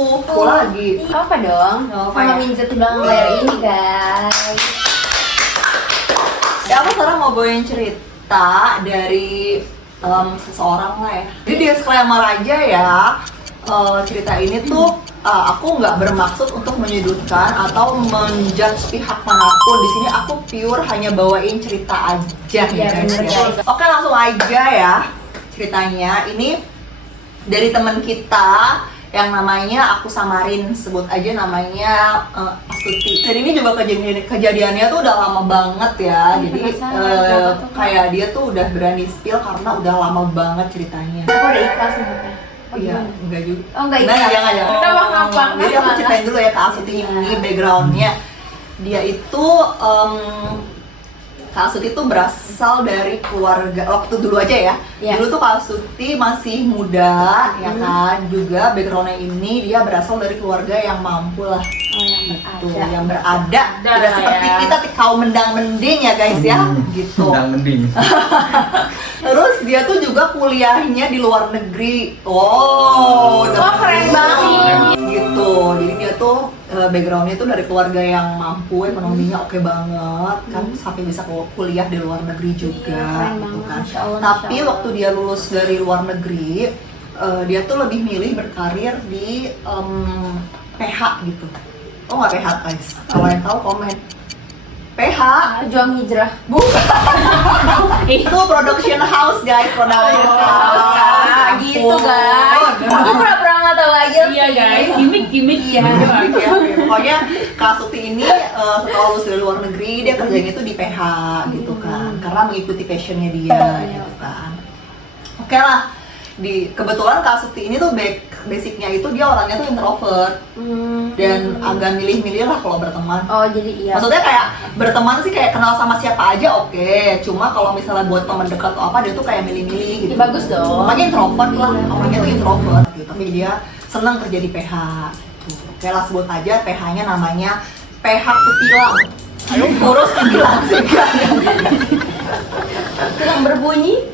Aku lagi. Apa dong? Sama Minza tuh bilang layar ini guys. Ya aku sekarang mau bawain cerita dari seseorang lah ya. Jadi di disclaimer aja ya, cerita ini tuh aku nggak bermaksud untuk menyudutkan atau menjudge pihak manapun. Di sini aku pure hanya bawain cerita aja ya guys. Ya. Oke, langsung aja ya ceritanya. Ini dari teman kita yang namanya aku samarin, sebut aja namanya Astuti. Jadi ini juga kejadiannya tuh udah lama banget ya. Jadi kayak dia tuh udah berani spill karena udah lama banget ceritanya. Aku udah ikhlas sebenarnya. Iya, enggak juga. Oh enggak ikhlas. Jangan. Kenapa? Jadi aku ceritain dulu ya Kak Astuti ini backgroundnya. Dia itu Kak Astuti itu berasal dari keluarga, waktu dulu aja ya. Dulu tuh Kak Astuti masih muda, ya kan. Juga backgroundnya ini dia berasal dari keluarga yang mampu lah. Oh, yang berada. Tidak seperti kita kaum mendang-mending ya guys ya, gitu. Mendang-mending. Terus dia tuh juga kuliahnya di luar negeri. Oh, keren banget. Gitu. Jadi dia tuh backgroundnya tuh dari keluarga yang mampu, ekonominya oke banget kan, sampai bisa kuliah di luar negeri juga, gitu kan. Tapi waktu dia lulus dari luar negeri, dia tuh lebih milih berkarir di PH gitu. Oh nggak PH guys, kalau yang tahu komen. PH Juang Hijrah. Bukan. Itu production house guys, production house. Gitu guys. Aku pura-pura nggak tahu aja. Iya guys, gimmick. Iya. Pokoknya Kak Astuti ini setelah lulus dari luar negeri, dia kerjanya itu di PH gitu kan, karena mengikuti passionnya dia gitu kan. Oke lah, kebetulan Kak Astuti ini tuh basicnya itu dia orangnya tuh introvert dan agak milih-milih lah kalau berteman. Oh jadi iya. Maksudnya kayak berteman sih kayak kenal sama siapa aja oke. Cuma kalau misalnya buat teman dekat atau apa dia tuh kayak milih-milih gitu. Ya, bagus dong. Makanya introvert lah, orangnya tuh introvert gitu. Tapi dia senang kerja di PH. Gitu. Oke lah sebut aja PH-nya namanya PH Kutilang. Ayo ngurus Kutilang sih kan. Tulang berbunyi.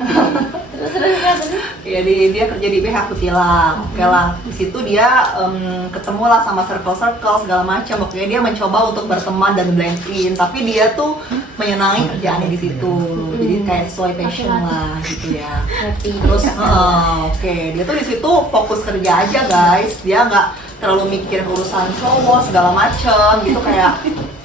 Terus. Ya dia kerja di PH Kutilang. Oke lah, di situ dia ketemu lah sama circle segala macam. Oke, dia mencoba untuk berteman dan blend in, tapi dia tuh menyenangi kerjaannya di situ. Jadi kayak sesuai passion lah gitu ya. Terus dia tuh di situ fokus kerja aja guys. Dia nggak terlalu mikir urusan cowok segala macem gitu, kayak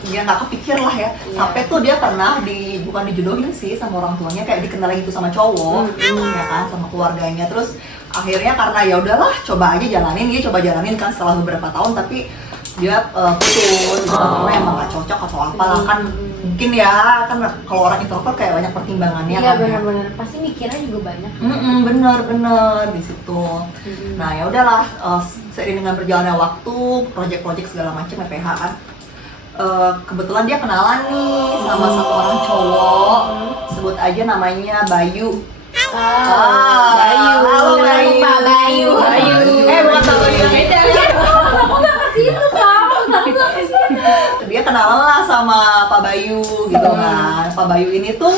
dia nggak kepikir lah ya. Sampai tuh dia pernah bukan dijodohin sih sama orang tuanya, kayak dikenalin gitu sama cowok ya kan, sama keluarganya. Terus akhirnya karena ya udahlah coba aja jalanin, dia coba jalanin kan setelah beberapa tahun, tapi dia putus gitu, karena emang gak cocok atau apalah kan. Mungkin ya kan kalau orang introvert kayak banyak pertimbangannya. Iya kan, benar-benar pasti mikirnya juga banyak. Bener di situ. Nah ya udahlah, seiring dengan berjalannya waktu, project segala macam PH kan, kebetulan dia kenalan nih sama satu orang cowok, sebut aja namanya Bayu. Bayu. Halo Bayu. Pak Bayu. Bukan sama dia. Beda. Aku nggak kasih itu kamu. Dia kenalan lah sama Pak Bayu gitu kan. Pak Bayu ini tuh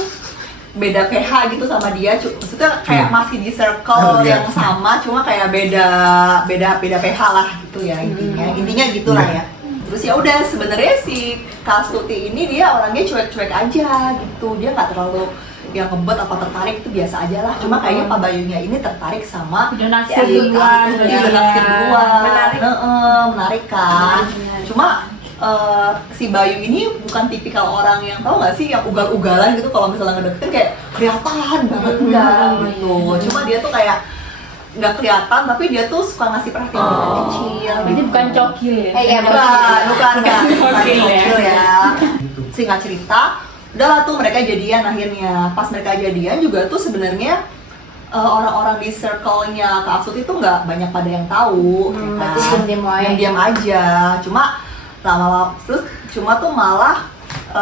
beda PH gitu sama dia, maksudnya kayak masih di circle yang sama, cuma kayak beda PH lah gitu ya intinya gitulah ya. Terus ya udah, sebenarnya si Kak Astuti ini dia orangnya cuek-cuek aja gitu, dia nggak terlalu yang ngebet apa tertarik, itu biasa aja lah. Cuma kayaknya Pak Bayunya ini tertarik sama Udah naksir si Kak duluan, Astuti, udah naksir duluan. Menarik kan. Cuma si Bayu ini bukan tipikal orang yang, tau gak sih, yang ugal-ugalan gitu. Kalau misalnya ngedeketin kayak kelihatan banget enggak gitu. Cuma dia tuh kayak nggak kelihatan, tapi dia tuh suka ngasih perhatian kecil. Berarti bukan cokil ya? Iya bukan Cokil ya. Singkat cerita, udahlah tuh mereka jadian akhirnya. Pas mereka jadian juga tuh sebenarnya orang-orang di circle-nya Kak Astuti itu nggak banyak pada yang tahu, kan? Yang diam aja. Cuma tuh malah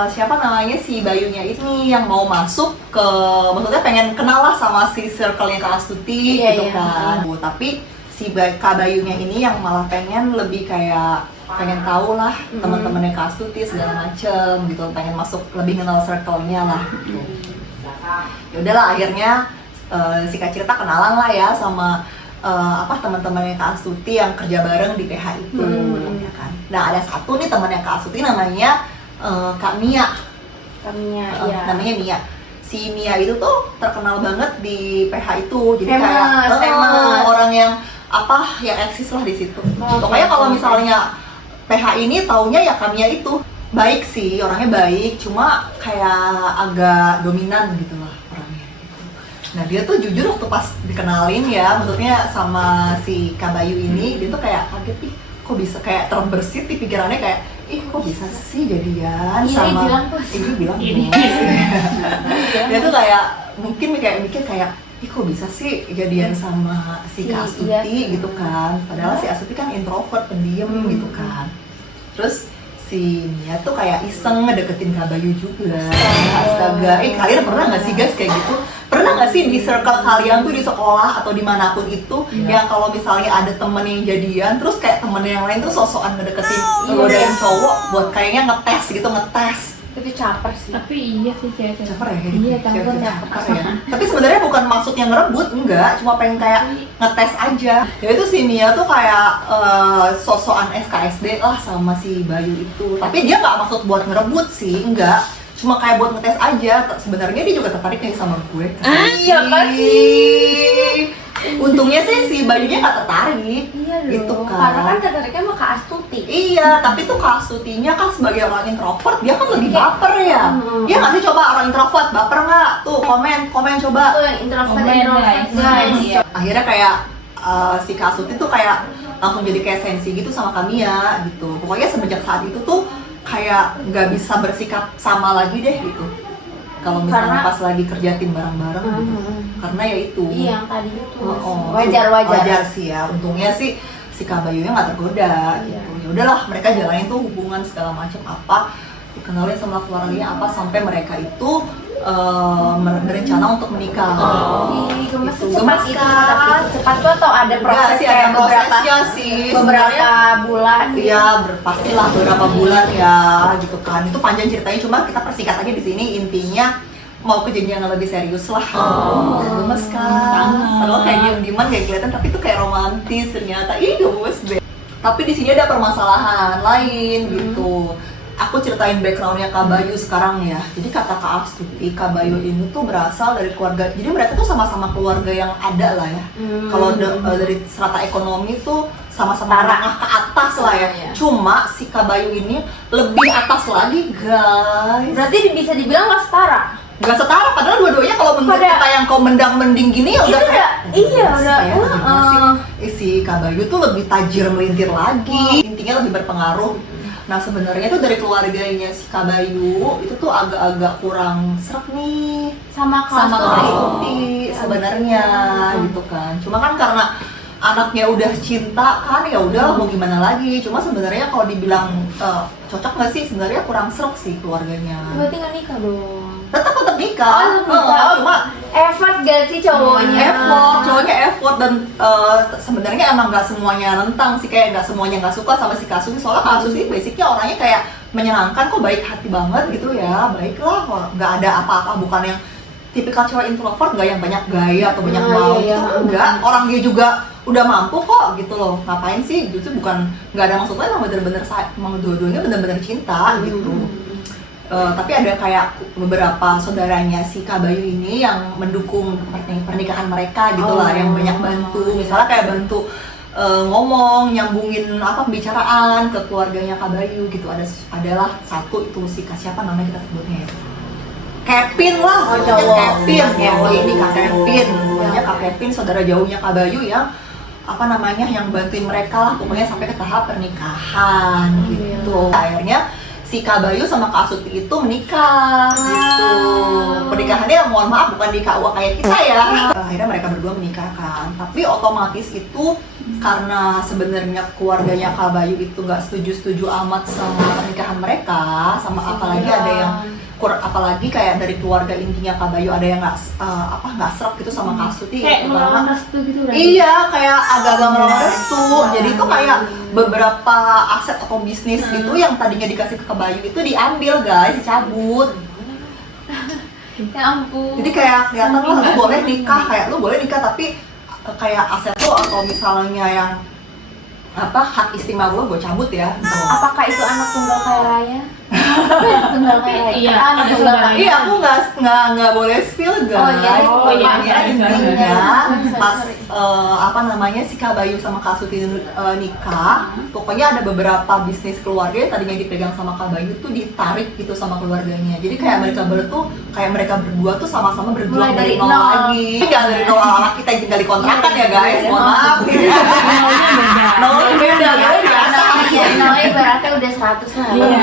siapa namanya si Bayunya ini yang mau masuk ke, maksudnya pengen kenal lah sama si circle-nya Kak Astuti gitu kan. Tapi si Kak Bayunya ini yang malah pengen lebih kayak pengen tahu lah teman-temannya Kak Astuti segala macem gitu, pengen masuk lebih kenal circle-nya lah gitu. Ya udahlah akhirnya si Kak Cirta kenalan lah ya sama teman-temannya Kak Astuti yang kerja bareng di PH itu, ya kan. Nah ada satu nih temannya Kak Astuti namanya Kak Mia. Kaminya, Namanya Mia. Si Mia itu tuh terkenal banget di PH itu, jadi Famous, kayak famous. orang yang yang eksis lah di situ. Oh, Pokoknya kalau oke. misalnya PH ini taunya ya Kak Mia itu baik sih, orangnya baik, cuma kayak agak dominan gitu lah orangnya. Gitu. Nah dia tuh jujur waktu pas dikenalin ya, maksudnya sama si Kak Bayu ini, dia tuh kayak kaget, ih kok bisa, kayak terbersit di pikirannya kayak, ih kok bisa sih jadian Iri sama bilang, Bos. Iri bilang Iri. bos. Dia tuh kayak mungkin kayak mikir kayak, ih kok bisa sih jadian sama si Kak Iya. Astuti gitu kan. Padahal si Astuti kan introvert, pendiam gitu kan. Terus si Mia tuh kayak iseng ngedeketin Kak Bayu juga. Astaga, kalian pernah nggak sih guys kayak gitu? Pernah nggak sih di circle kalian tuh di sekolah atau dimanapun itu yang kalau misalnya ada temen yang jadian, terus kayak temen yang lain tuh sosokan ngedeketin ngegodain cowok buat kayaknya ngetes gitu, ngetes. Itu caper sih. Tapi iya sih cewek-cewek. Caper ya? Iya, Cewek-cewek caper. ya. Tapi sebenarnya bukan maksudnya ngerebut, enggak, cuma pengen kayak ngetes aja. Ya itu si Mia tuh kayak sosokan SKSD lah sama si Bayu itu. Tapi dia nggak maksud buat ngerebut sih, enggak. Cuma kayak buat ngetes aja. Sebenarnya dia juga tertarik nih sama gue. Iya kasih. Untungnya sih si Bayunya nggak tertarik. Iya loh. Gitu kan. Karena kan tertariknya sama Kak Astuti. Iya, tapi tuh Kak Astutinya kan sebagai orang introvert, dia kan lebih baper ya. Iya nggak sih, coba orang introvert baper nggak? Tuh komen coba. Itu yang introvert Komen, introvert guys. guys. Iya. Akhirnya kayak si Kak Astuti tuh kayak langsung jadi kayak sensi gitu sama Kamia gitu. Pokoknya semenjak saat itu tuh kayak nggak bisa bersikap sama lagi deh gitu. Kalau misalnya Karena- pas lagi kerja tim bareng-bareng gitu. Karena ya itu. Iya, yang tadi itu. Oh, Wajar. sih ya. Untungnya sih si Kak Bayunya nggak tergoda gitu. Ya udahlah, mereka jalanin tuh hubungan segala macam apa, dikenalin sama keluarganya apa sampai mereka itu berencana untuk menikah. Ih, gemes Gitu. secepat Gemes itu, kan? tapi secepat tuh atau ada Enggak proses sih, ada kayak prosesnya sih. beberapa bulan gitu. Iya, pastilah beberapa bulan ya gitu kan. Itu panjang ceritanya, cuma kita persingkat aja di sini. Intinya mau ke jenjang yang lebih serius lah. Gemes kan. Padahal kayak diem-dieman kayak kelihatan, tapi itu kayak romantis ternyata. Ih, gemes deh. Tapi di sini ada permasalahan lain gitu. Aku ceritain backgroundnya Kak Bayu sekarang ya. Jadi kata Kak Astuti, Kak Bayu ini tuh berasal dari keluarga. Jadi mereka tuh sama-sama keluarga yang ada lah ya. Kalau dari strata ekonomi tuh sama-sama menengah ke atas lah ya. Iya. Cuma si Kak Bayu ini lebih atas lagi guys. Berarti bisa dibilang nggak setara. Nggak setara, padahal dua-duanya kalau menurut Pada- kita yang kau mendang-mending gini ya udah Itu kayak iya, gimana sih, udah, kayak gimana sih? Si Kak Bayu tuh lebih tajir melintir lagi, intinya lebih berpengaruh. Nah sebenarnya tuh dari keluarganya si Kak Bayu itu tuh agak-agak kurang srek nih sama sama Kak Astuti. Astuti sebenarnya gitu kan. Cuma kan karena anaknya udah cinta kan, ya udah mau gimana lagi. Cuma sebenarnya kalau dibilang cocok nggak sih, sebenarnya kurang srek sih keluarganya. Berarti nggak nikah dong. Tetap nikah. Oh, tetap nikah. Cuma Effort gak sih cowoknya? cowoknya effort dan sebenarnya emang nggak semuanya nentang sih, kayak nggak semuanya nggak suka sama si Kasus. Soalnya Kasus ini basicnya orangnya kayak menyenangkan kok, baik hati banget gitu ya, baiklah, nggak ada apa-apa, bukan yang tipikal cewek introvert, nggak yang banyak gaya atau banyak mau iya, gitu, enggak. Orang dia juga udah mampu kok gitu loh, ngapain sih gitu, bukan nggak ada maksudnya, emang bener-bener emang dua-duanya bener-bener cinta gitu. Tapi ada kayak beberapa saudaranya si Kak Bayu ini yang mendukung pernikahan mereka gitu lah, yang banyak bantu, misalnya kayak bantu ngomong, nyambungin pembicaraan ke keluarganya Kak Bayu gitu. Adalah satu itu si Kak, siapa namanya kita sebutnya ya? Kevin lah, Kevin ya, ini Kak Kevin, namanya Kak Kevin, saudara jauhnya Kak Bayu yang yang bantuin mereka lah pokoknya sampai ke tahap pernikahan gitu. Akhirnya si Kak Bayu sama Kak Astuti itu menikah gitu. Pernikahannya mohon maaf bukan di KUA kayak kita ya. Akhirnya mereka berdua menikah kan. Tapi otomatis itu karena sebenarnya keluarganya Kak Bayu itu nggak setuju amat sama pernikahan mereka, sama apalagi ada yang apalagi kayak dari keluarga intinya Kak Bayu ada yang nggak serap gitu sama Kak Astuti. Kayak gitu. melawan restu gitu kan? Iya, kayak agak-agak melawan restu. Jadi itu kayak beberapa aset atau bisnis gitu yang tadinya dikasih ke Kak Bayu itu diambil guys, dicabut. Ya ampun. Jadi kayak kelihatan lah lu boleh nikah, kayak lu boleh nikah tapi kayak aset lo atau misalnya yang hak istimewa gue cabut ya. Apakah itu anak tunggal kaya raya? Tunggal kaya raya. Iya, Kan ada tunggal tunggal kaya. raya. Iya, aku nggak boleh spill guys. Oh, iya. Pokoknya intinya Sorry. pas si Kak Bayu sama Kak Suti nikah, pokoknya ada beberapa bisnis keluarga yang tadinya dipegang sama Kak Bayu tuh ditarik gitu sama keluarganya. Jadi kayak mereka berdua tuh sama-sama berjuang Mulai dari dari nol nol. lagi. Nggak dari nol anak kita yang tinggal di kontrakan ya guys. Iya. Mohon maaf. Nolnya beda guys. Nolnya ibaratnya udah 100 lah. Iya.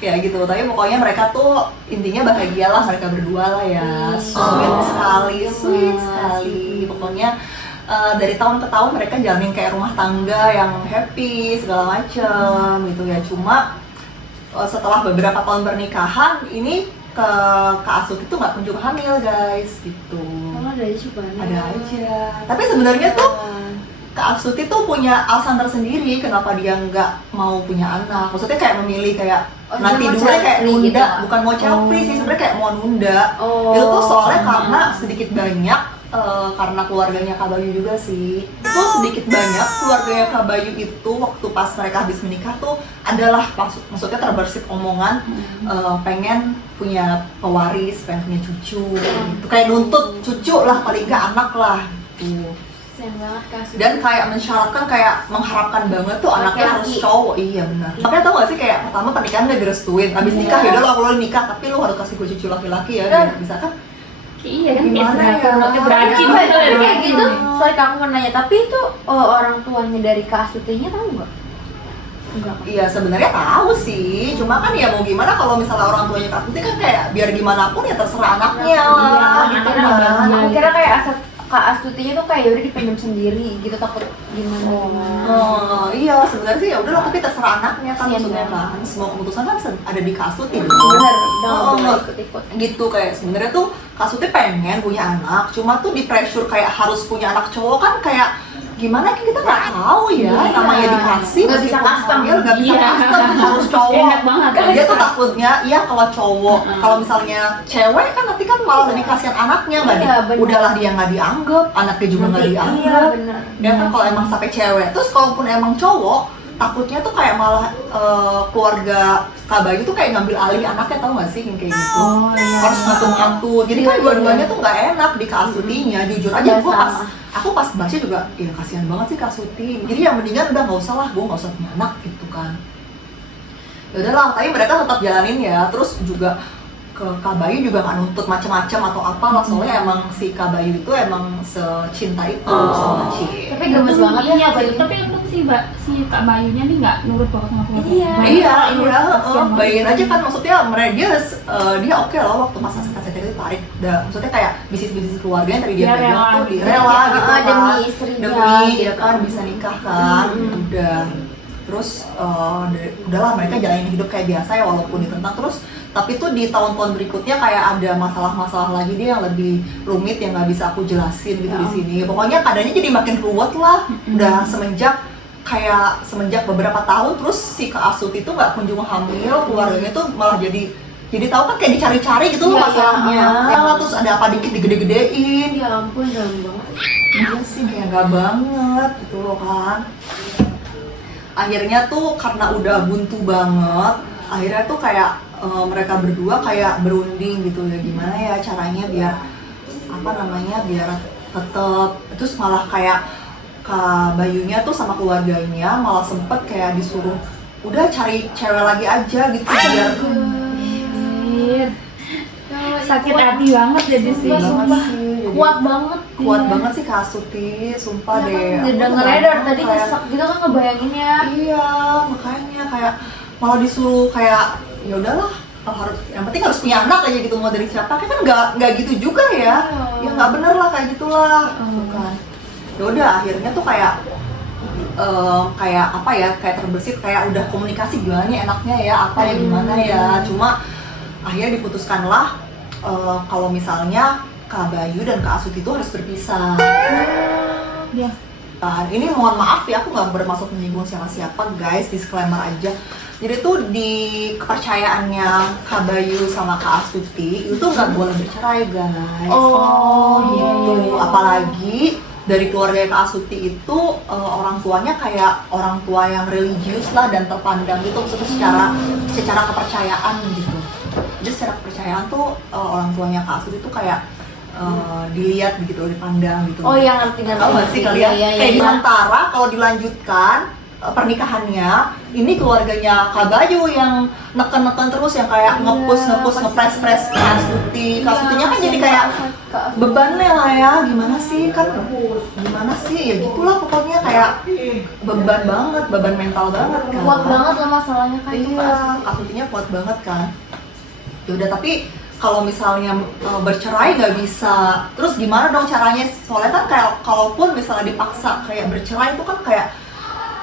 Ya gitu, tapi pokoknya mereka tuh intinya bahagialah mereka berdua lah ya. Sweet sekali. Pokoknya dari tahun ke tahun mereka jalanin kayak rumah tangga yang happy segala macem gitu ya. Cuma setelah beberapa tahun pernikahan ini Kak Asut itu nggak kunjung hamil guys gitu. Ada aja sih banyak. Ada aja. Tapi sebenarnya tuh Kak Astuti tuh punya alasan tersendiri kenapa dia nggak mau punya anak. Maksudnya kayak memilih kayak nanti dia mau dulu kayak child free nunda, gitu. bukan mau child free sih, sebenarnya kayak mau nunda. Oh. Itu tuh soalnya karena sedikit banyak karena keluarganya Kak Bayu juga sih. Itu sedikit banyak keluarganya Kak Bayu itu waktu pas mereka habis menikah tuh adalah maksudnya terbersit omongan pengen punya pewaris, pengen punya cucu gitu. Kayak nuntut cucu lah, paling nggak anak lah gitu. Sayang banget Kak. Dan kayak mensyaratkan, kayak mengharapkan banget tuh anaknya harus Laki-laki. cowok. Iya benar. Makanya tau gak sih kayak pertama pernikahan gak direstuin, abis nikah ya udah lo nikah tapi lo harus kasih gue cucu laki-laki ya biar bisa kan? Iya kan Gimana ya? kayak beracun Tapi gitu ya. kayak gitu, sorry Kak, aku mau nanya, tapi itu orang tuanya dari Kak Astutinya tahu nggak? Enggak. Iya sebenarnya tahu sih, cuma kan ya mau gimana kalau misalnya orang tuanya Kak Tuti kan kayak biar gimana pun ya terserah anaknya lah Iya, gitu anaknya kan. bahagia. Aku kira kayak aset Kak Astutinya tuh kayak udah dipendam sendiri gitu, takut gimana. Iya sebenarnya sih ya udah lah, tapi terserah anaknya kan Kasian maksudnya banget. kan. Semua keputusan kan ada di Kak Tuti dong. Bener, Oh, dong, ikut-ikut. gitu kayak sebenarnya tuh Kak Suti pengen punya anak, cuma tuh di pressure kayak harus punya anak cowok kan kayak gimana kita nggak tahu ya, Iya. namanya dikasih Nggak bisa meskipun custom. hamil, nggak bisa Iya. custom, harus cowok. Enak banget. Dia tuh takutnya ya kalau cowok, kalau misalnya cewek kan nanti kan malah lebih kasihan anaknya nggak Iya, bener. udahlah dia nggak dianggap, anaknya juga nggak Iya dianggap. bener. Ya kan kalau emang sampai cewek, terus kalaupun emang cowok takutnya tuh kayak malah keluarga Kak Bayu tuh kayak ngambil alih anaknya, tau gak sih yang kayak gitu. Oh, iya. Harus ngatur-ngatur, jadi kan Iya, dua-duanya iya. tuh nggak enak di Kak Astutinya. Jujur aja Iya, aku pas baca juga ya kasihan banget sih Kak Astuti, jadi yang mendingan udah nggak usah lah, gue nggak usah punya anak gitu kan. Ya udahlah, tapi mereka tetap jalanin ya. Terus juga ke Kak Bayu juga nggak nuntut macam-macam atau apalah, soalnya emang si Kak Bayu itu emang secinta itu sama Ci. Tapi gemes banget ya Iya Kak sih, Bayu. tapi untung si Kak Bayunya nih nggak nurut banget sama keluarga. Iya. Bayu Iya, nurut, kasihan banget. bayangin aja kan, maksudnya dia oke loh waktu pas aset-aset itu tarik, maksudnya kayak bisnis keluarganya tadi dia Dia pegang rela tuh gitu. direla gitu kan, Demi istrinya, demi gitu. ya kan bisa nikah kan, udah. Terus udahlah mereka jalanin hidup kayak biasa ya walaupun ditentang terus, tapi tuh di tahun-tahun berikutnya kayak ada masalah-masalah lagi dia yang lebih rumit yang nggak bisa aku jelasin gitu di sini. Pokoknya keadaannya jadi makin ruwet lah, udah semenjak beberapa tahun terus si Kak Asut itu nggak kunjung hamil, keluarganya tuh malah jadi tahu kan kayak dicari-cari gitu loh Iya, masalahnya. iya. Terus ada apa dikit digede-gedein. Ya ampun, dalam banget. Iya sih kayak nggak banget gitu loh kan. Akhirnya tuh karena udah buntu banget, akhirnya tuh kayak mereka berdua kayak berunding gitu ya, gimana ya caranya biar biar tetep. Terus malah kayak Kak Bayunya tuh sama keluarganya malah sempet kayak disuruh udah cari cewek lagi aja gitu biar Anjir. Sakit hati banget jadi sih. Sumpah. Kuat banget. kuat banget sih Kak Astuti, sumpah deh. Udah Aku dengernya dari tuh tadi kayak- nyesek gitu kan ngebayanginnya. Iya, makanya kayak malah disuruh kayak ya udahlah, harus yang penting harus punya anak aja gitu, mau dari siapa kan nggak gitu juga ya. Ya nggak bener lah kayak gitulah, kan. Ya udah akhirnya tuh kayak kayak apa ya, kayak terbersit, kayak udah komunikasi gimana nih enaknya ya, apa ya gimana ya. Cuma akhirnya diputuskanlah kalau misalnya Kak Bayu dan Kak Asut itu harus berpisah. Ya. Ini mohon maaf ya, aku nggak bermaksud menyinggung siapa-siapa guys, disclaimer aja. Jadi tuh di kepercayaannya Kak Bayu sama Kak Astuti itu nggak boleh bercerai guys. Oh, gitu. Apalagi dari keluarga Kak Astuti itu orang tuanya kayak orang tua yang religius lah dan terpandang gitu, maksudnya secara kepercayaan gitu. Jadi secara kepercayaan tuh orang tuanya Kak Astuti tuh kayak dilihat gitu, dipandang gitu. Oh yang ngerti. Tahu nggak sih kalian? Iya, Kayak di antara kalau dilanjutkan pernikahannya, ini keluarganya Kak Bayu yang neken terus, yang kayak ngepres Kak Astuti. Kak Astutinya kan jadi kayak bebannya lah ya, gimana sih ya gitulah pokoknya, kayak beban banget, beban mental banget kan. Kuat banget lah masalahnya kan. Iya, Kak Astutinya kuat banget kan. Yaudah, tapi kalau misalnya bercerai nggak bisa, terus gimana dong caranya? Soalnya kan kayak kalaupun misalnya dipaksa kayak bercerai itu kan kayak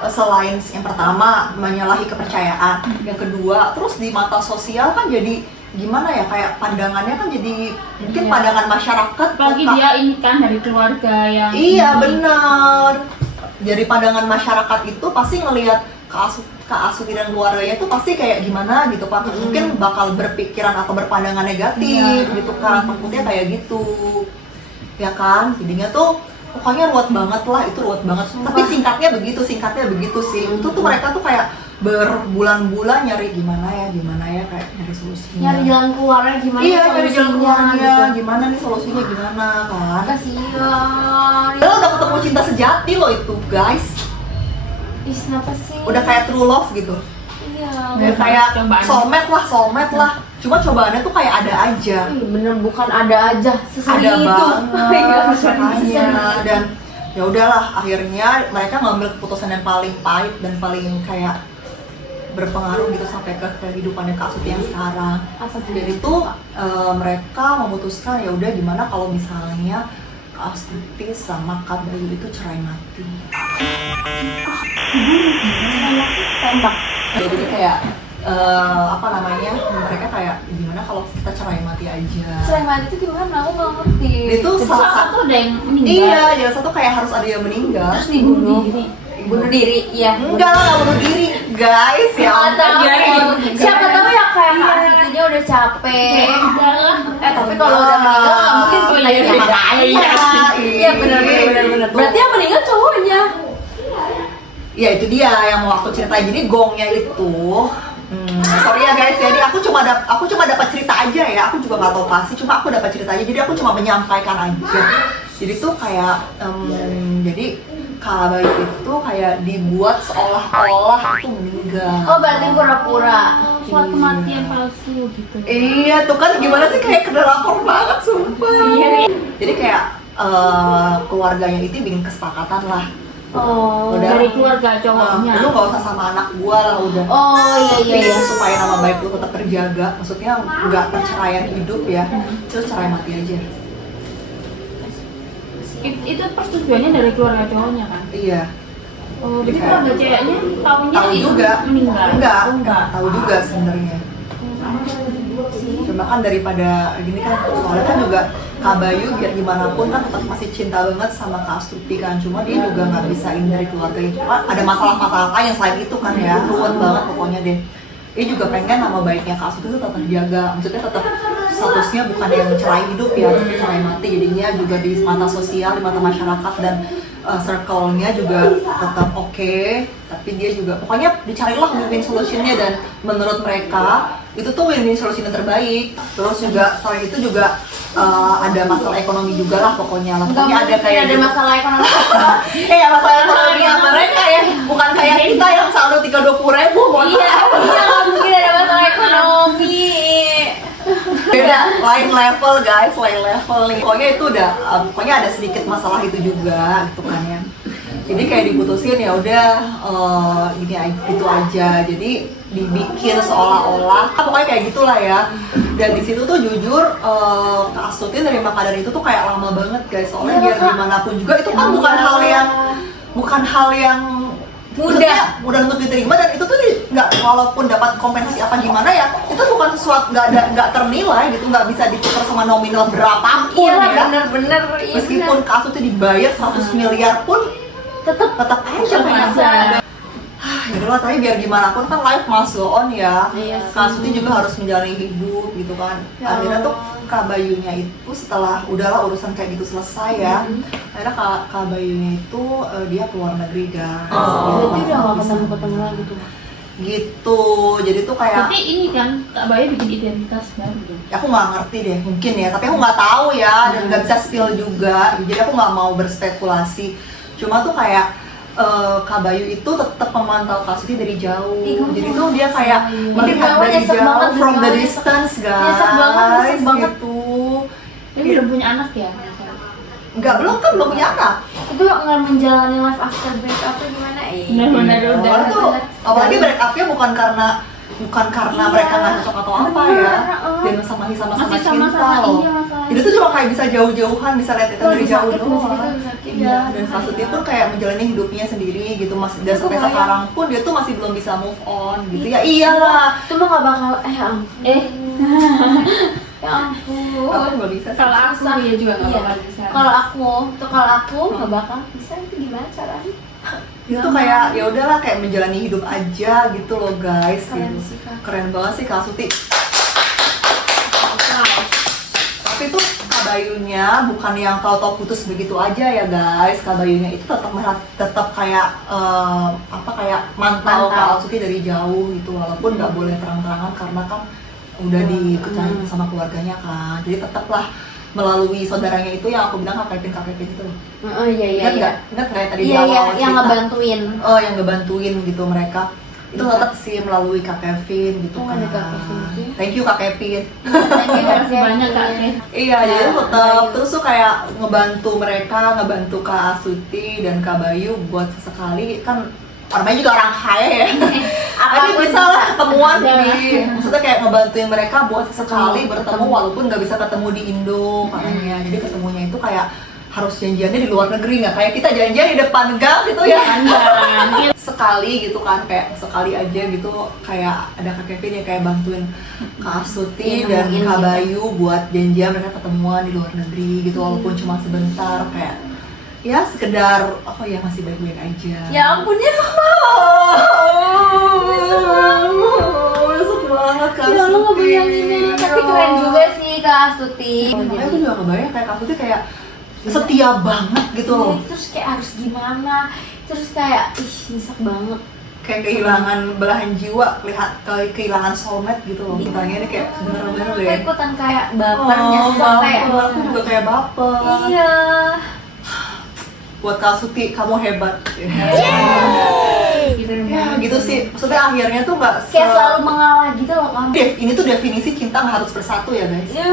selain yang pertama menyalahi kepercayaan, yang kedua terus di mata sosial kan jadi gimana ya, kayak pandangannya kan jadi mungkin pandangan masyarakat. Apalagi dia ini kan dari keluarga yang iya benar, jadi pandangan masyarakat itu pasti ngelihat Kak Astuti dan keluarganya itu pasti kayak gimana gitu Pak, mungkin bakal berpikiran atau berpandangan negatif gitu kan, takutnya kayak gitu ya kan. Jadinya tuh pokoknya ruwet banget lah, itu ruwet banget. Tapi singkatnya begitu sih. Itu tuh mereka tuh kayak berbulan-bulan nyari gimana ya kayak nyari solusinya. Nyari jalan keluarnya gimana? Iya, nyari jalan keluarnya gitu. gimana nih solusinya gimana kan. Kasihan. Lo udah ketemu cinta sejati lo itu guys. Kenapa sih? Udah kayak true love gitu. Iya. Udah kayak soulmate lah. Cuma cobaannya tuh kayak ada aja. Bener, bukan ada aja, sesuai Ada itu. banget makanya. Dan ya udahlah, akhirnya mereka ngambil keputusan yang paling pahit dan paling kayak berpengaruh gitu sampai ke kehidupannya Kak Astuti yang sekarang. Jadi tuh mereka memutuskan ya udah gimana kalau misalnya Kak Astuti sama Kak Bayu itu cerai mati. Tembak. Jadi kayak mereka kayak gimana kalau kita cerai mati aja. Cerai mati itu gimana? Aku nggak ngerti. Itu salah satu ada yang meninggal. Iya, yang satu kayak harus ada yang meninggal. Terus dibunuh. Bunuh diri, iya. Enggak lah, nggak bunuh diri, guys. Ya Atau siapa tahu ya kayak Iya. Kak Astuti udah capek. Udah lah. Tapi kalau udah meninggal nggak mungkin Oh, kita iya, yang makanya. Iya benar. Berarti yang meninggal cowoknya. Ya itu dia yang mau aku ceritain. Jadi gongnya itu sorry ya guys, jadi aku cuma dapat cerita aja ya. Aku juga nggak tahu pasti, cuma aku dapat cerita aja. Jadi aku cuma menyampaikan aja. Jadi tuh kayak jadi Kak Bayu itu kayak dibuat seolah-olah itu meninggal. Oh berarti pura-pura. Suatu kematian palsu gitu. Iya tuh kan, gimana sih, kayak kedrakor banget sumpah. Iya. Jadi kayak keluarganya itu bikin kesepakatan lah. Oh. Udah. Dari keluarga cowoknya. Lu gak usah sama anak gua lah udah. Oh iya. Supaya nama baik lu tetap terjaga, maksudnya nggak perceraian hidup ya, terus cerai mati aja. Itu persetujuannya dari keluarga cowoknya kan? Iya. Oh, jadi keluarga ceweknya tahunya Tahu itu juga. meninggal. Enggak. Tahu juga sebenarnya. Cuma kan daripada gini kan, soalnya kan juga Kak Bayu biar gimana pun kan tetap masih cinta banget sama Kak Astuti kan, cuma dia juga nggak bisa ini dari keluarganya, cuma ada masalah-masalah lain selain itu kan ya, ruwet banget pokoknya deh. Dia juga pengen nama baiknya Kak Astuti itu tetap terjaga, maksudnya tetap statusnya bukan yang cerai hidup ya, tapi cerai mati. Jadinya juga di mata sosial, di mata masyarakat dan circle-nya juga tetap oke, tapi dia juga pokoknya dicarilah win-win solution-nya, dan menurut mereka itu tuh win-win solution yang terbaik. Terus juga selain itu juga ada masalah ekonomi juga lah pokoknya lah. Pokoknya ada kayak ada gitu. masalah ekonomi. Masalah ekonomi yang mereka ya, bukan kayak kita yang saldo 320.000. Iya, mungkin ada masalah ekonomi. Beda, lain level guys, lain level nih. Pokoknya itu udah, pokoknya ada sedikit masalah itu juga gitu kan ya. Jadi kayak diputusin ya udah ini itu aja. Jadi dibikin seolah-olah, pokoknya kayak gitulah ya. Dan di situ tuh jujur Kak Astuti nerima keadaan itu tuh kayak lama banget guys. Soalnya biar gimana pun juga itu kan bukan hal yang mudah untuk diterima, dan itu tuh nggak, walaupun dapat kompensasi apa gimana ya, itu bukan sesuatu, nggak ternilai gitu, nggak bisa ditukar sama nominal berapapun. Iya ya. bener. Meskipun Kak Astuti dibayar 100 miliar pun tetap aja kayak gitu lah. Tapi biar gimana pun kan life must go on ya. Iya Kak sih. Suti juga harus menjalani hidup gitu kan. Ya Akhirnya tuh Allah. Kak Bayunya itu setelah udahlah urusan kayak gitu selesai ya. Akhirnya Kak Bayunya itu dia keluar negeri guys. Berarti Dia udah gak bisa- ketemu lagi tuh. gitu. Jadi tuh kayak Berarti ini kan Kak Bayu bikin identitas baru dong. aku nggak ngerti deh mungkin ya, tapi aku nggak tahu ya dan nggak bisa spill juga. Jadi aku nggak mau berspekulasi. Cuma tuh kayak Kak Bayu itu tetap memantau Kak Suti dari jauh. Ih, kamu Jadi tuh dia kayak Bayu. melihat Bayu dari nyesek jauh banget, from the Bayu. distance guys. Nyesek banget. Gitu. Tapi belum punya anak ya? Nggak belum punya anak. Itu nggak menjalani life after breakup tuh gimana? Benar-benar Iya, udah. tuh, apalagi break up-nya bukan karena Iya. mereka nggak cocok atau apa Bener, ya. heeh. Dan sama-sama Masih cinta sama-sama loh. iya masalahnya. Itu tuh cuma kayak bisa jauh-jauhan, bisa lihat itu dari jauh doang. sakit Iya, dan Kak Suti pun kayak menjalani hidupnya sendiri gitu, dan Aku sampai bayang. sekarang pun dia tuh masih belum bisa move on gitu ya. Iyalah. Itu mah gak bakal, ya ampun. Ya Aku ampun. nggak bisa. Kalau aku ya juga nggak Iya. bakal bisa. Kalau aku nggak bakal bisa. Itu gimana caranya? Itu tuh kayak ya udahlah kayak menjalani hidup aja gitu loh guys. Keren Gitu. sih, Kak. Keren banget sih Kak Suti. Tapi tuh Kak Bayunya bukan yang tahu-tahu putus begitu aja ya guys. Kak Bayunya itu tetap kayak kayak mantau Mantau. Kak Suti dari jauh gitu, walaupun nggak boleh terang-terangan karena kan udah diketahui sama keluarganya kan. Jadi tetaplah melalui saudaranya itu yang aku bilang Kak Kevin itu loh. Oh iya Ingat nggak? Ingat nggak ya tadi di Iya iya, awal yang cerita? ngebantuin. Yang ngebantuin gitu mereka. Itu tetap sih melalui Kak Kevin gitu Oh, kan. ada Kak Kevin sih. Thank you Kak Kevin. Terima kasih banyak, Kak. Iya, Ya, jadi tetap Bayu. terus tuh kayak ngebantu Kak Astuti dan Kak Bayu buat sesekali kan orangnya juga orang kaya ya. Tapi Apapun bisa lah ketemuan Ada. maksudnya kayak ngebantuin mereka buat sesekali bertemu Ketemu. walaupun nggak bisa ketemu di Indo katanya. Jadi ketemunya itu kayak harus janjiannya di luar negeri, nggak kayak kita janjian di depan gang gitu ya. Panjang. Sekali gitu kan, kayak sekali aja gitu kayak ada Kak Kevin yang kayak bantuin Kak Astuti Iya, dan nemuin Kak gitu. Bayu buat janjian mereka ketemuan di luar negeri gitu walaupun cuma sebentar kayak ya sekedar oh ya masih baik-baik aja. Ya ampun ya sama. Besok banget Kak Ya Allah Astuti. ngebayanginnya. Tapi keren juga sih Kak Astuti. Makanya aku juga kebayang kayak Kak Astuti kayak setia banget gitu loh. Terus kayak harus gimana? Terus kayak nyesek banget. Kayak kehilangan belahan jiwa, kehilangan soulmate gitu loh. Tanya ini kayak bener-bener Aku deh. ikutan kayak baper nyesek kayak. baper. Aku juga kayak baper. Iya. Buat Kak Suti, kamu hebat. Gitu. Ya gitu sih. Maksudnya akhirnya tuh nggak Kayak selalu mengalah gitu loh kamu. Ini tuh definisi cinta nggak harus bersatu ya guys. Iya.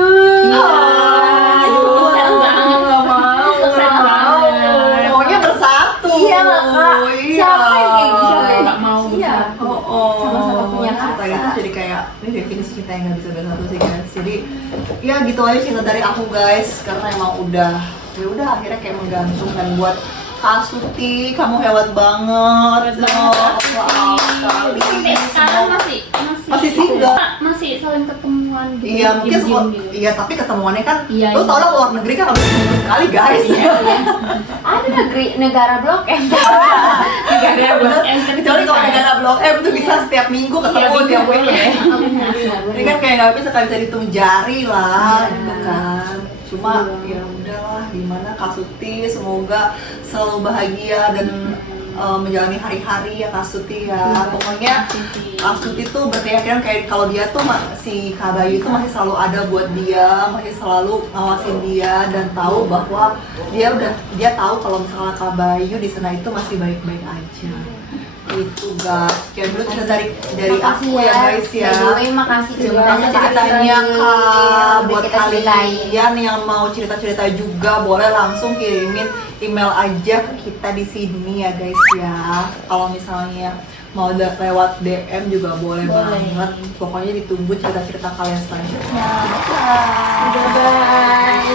Keren banget. Keren banget. Maunya bersatu. Iya lah Kak. Iya. Siapa yang kayak gitu? Siapa yang nggak mau Iya. bersatu? Sama-sama punya Cinta rasa. itu jadi kayak ini definisi cinta yang nggak bisa bersatu sih guys. Jadi ya gitu aja cinta dari aku guys, karena emang udah akhirnya kayak menggantung dan buat Kak Suti, kamu hebat banget. Hebat banget, Kak Wow, Suti. sekali. Sampai sekarang masih single. masih saling ketemuan gitu. Iya mungkin diem-diem gitu. iya tapi ketemuannya kan Iya, lo iya. tau lah luar negeri kan harus seminggu sekali guys. Ada negara Blok M. Negara Blok M kan Kecuali kalau kita- negara Blok M tuh bisa setiap minggu ketemu Iya, tiap minggu weekend. ya. Ini kan kayak nggak bisa dihitung jari lah Iya. gitu kan. Cuma Iya. ya udahlah gimana Kak Suti, semoga selalu bahagia dan menjalani hari-hari ya Kak Suti ya. Pokoknya Kak Suti tuh berkeyakinan kayak kalau dia tuh si Kak Bayu itu masih selalu ada buat dia, masih selalu ngawasin dia dan tahu bahwa dia tahu kalau misalnya Kak Bayu di sana itu masih baik-baik aja. Itu guys. Jadi dulu cerita dari Makasih aku ya guys ya. By the way, makasih Terima juga kasih Kak ceritanya Astuti. Kak. Udah Buat kita ceritain. kalian yang mau cerita-cerita juga boleh langsung kirimin email aja ke kita di sini ya guys ya. Kalau misalnya mau lewat DM juga boleh banget. Pokoknya ditunggu cerita-cerita kalian selanjutnya. Bye. Bye bye.